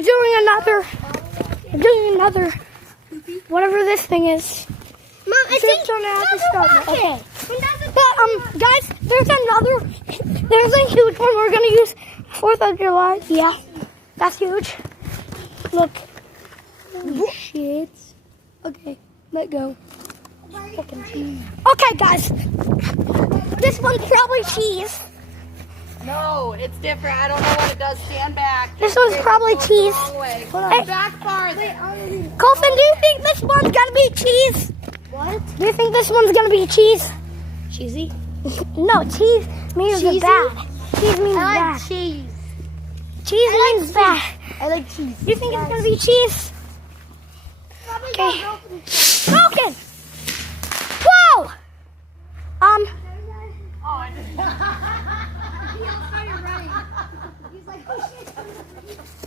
we're doing another, whatever this thing is. Mom, I think Okay. But guys, there's a huge one we're gonna use 4th of July. Yeah, that's huge. Look. Oh, shit. Okay, let go. Okay, guys. This one's probably cheese. No, it's different. I don't know what it does. Stand back. This one's probably cheese. Hey. Back farther. Colton, do you think this one's gonna be cheese? What? Do you think this one's gonna be cheese? Cheesy? No, cheese means Cheesy? bad. Cheese means I bad. like cheese. Cheese means bad. I like cheese. You think it's gonna be cheese? Okay. Broken. Whoa.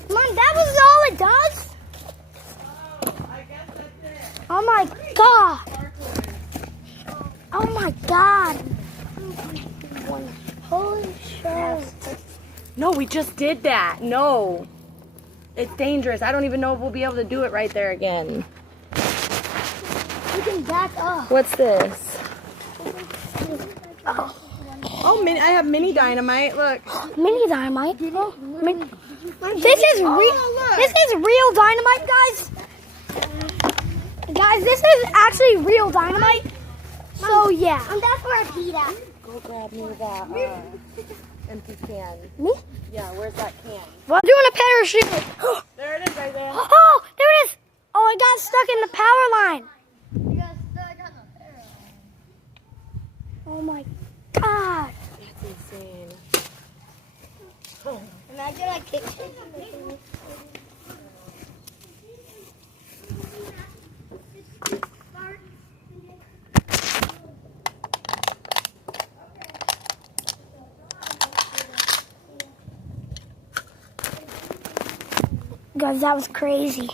Mom, that was all it does? Oh my god. Oh my god. Holy shit. No, we just did that. No. It's dangerous. I don't even know if we'll be able to do it right there again. You can back up. What's this? Oh. Oh, I have mini dynamite. Look. Mini dynamite. Oh, this is real dynamite, guys. Guys, this is actually real dynamite. So yeah. And that's where I peed at. Go grab me that empty can. Me? Yeah, where's that can? Well, I'm doing a parachute. There it is right there. Oh, there it is. Oh, I got stuck in the power line. You guys stuck on the arrow. Oh my god. That's insane. Imagine I kicked you. Guys, that was crazy.